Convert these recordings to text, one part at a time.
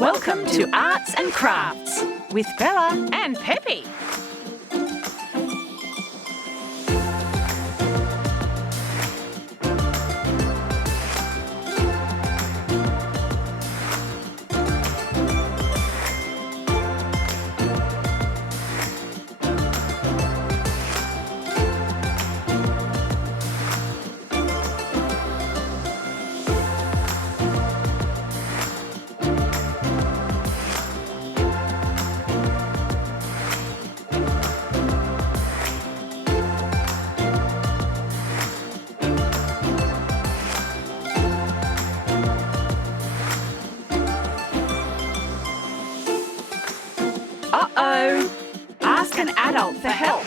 Welcome to Arts and Crafts with Bella and Pepe. Uh-oh! Ask an adult for help.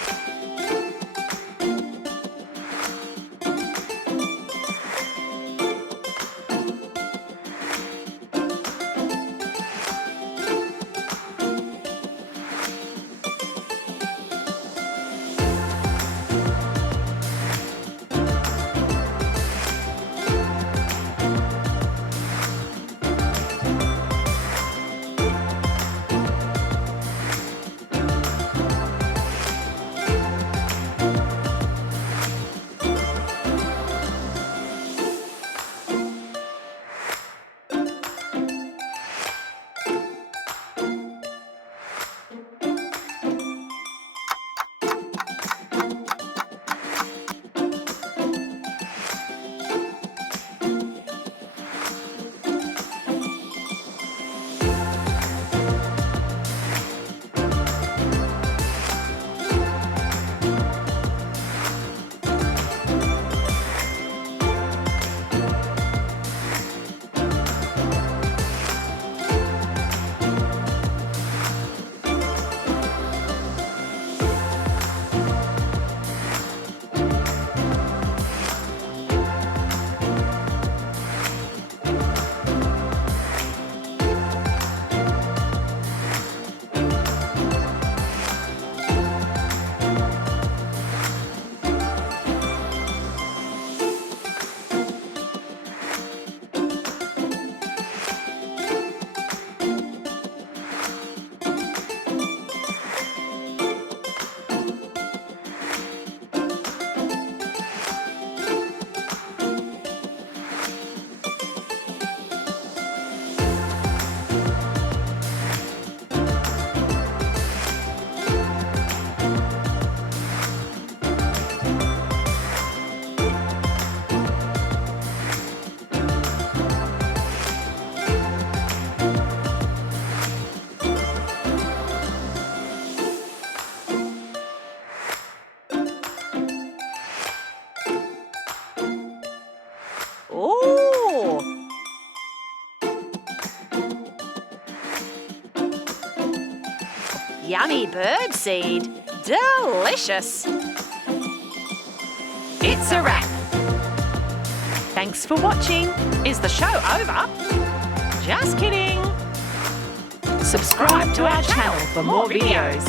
Ooh! Yummy birdseed. Delicious. It's a wrap. Thanks for watching. Is the show over? Just kidding. Subscribe to our channel for more videos.